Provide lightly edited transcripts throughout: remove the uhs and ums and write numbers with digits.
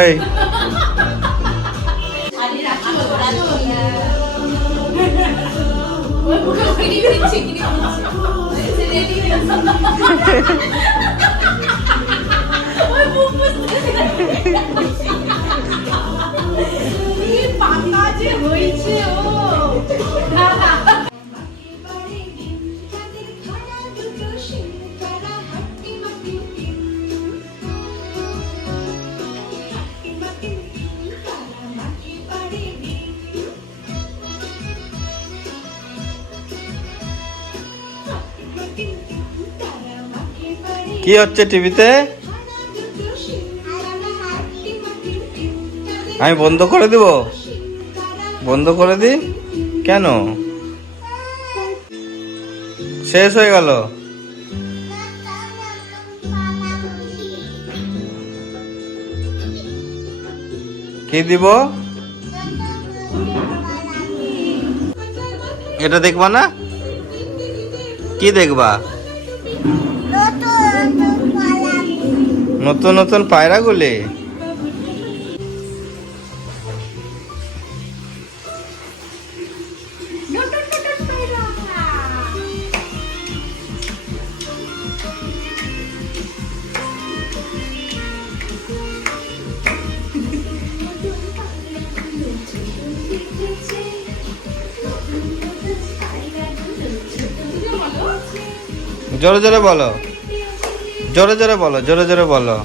এই হয়েছে ও কি হচ্ছে টিভিতে? আমি বন্ধ করে দিব? বন্ধ করে দি কেন? শেষ হয়ে গেল। কি দিব? এটা দেখবা না? কি দেখবা? নতুন নতুন পায়রাগুলি। জোরে জোরে বলো, জোরে জোরে বলো, জোরে জোরে বলো।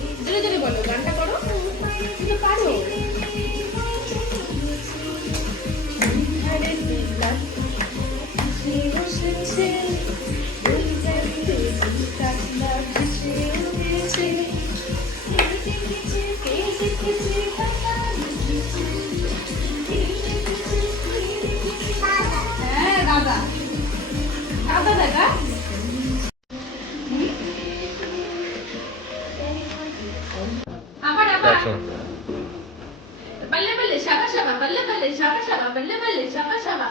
দেখো बल्ले बल्ले शाबा शाबा बल्ले बल्ले शाबा शाबा बल्ले बल्ले शाबा शाबा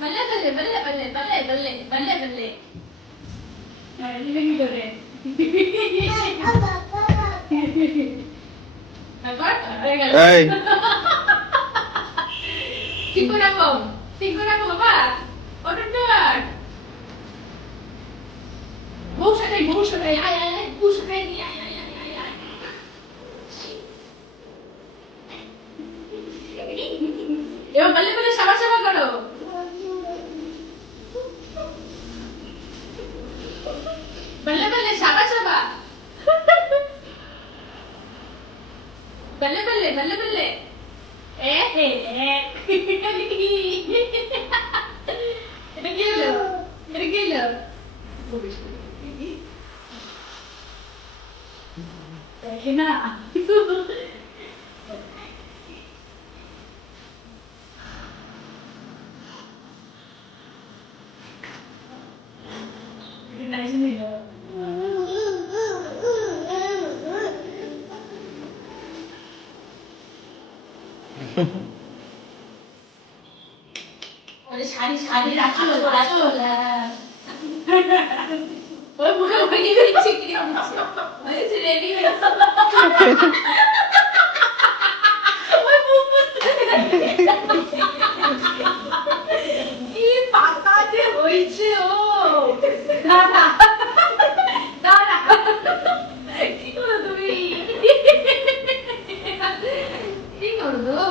बल्ले बल्ले बल्ले बल्ले बल्ले बल्ले बल्ले बल्ले नहीं करे এই टिको ना को बाबा ओडर बहुत सारे आय आय बहुत सारे आय आय आय এবার বললে বলে শাবা শাবা করো বললে বললে শাবা শাবা বললে বললে বললে বললে এ হে এটা গেল দেখে না শাড়ি শাড়ি রাখো রাখো ওই মুখে ওই দিচ্ছে কি হচ্ছে ওই রেডি হয়েছে ওই মুখ কি পাতা যে হইছে ও না না না না কি করো তুমি কি করো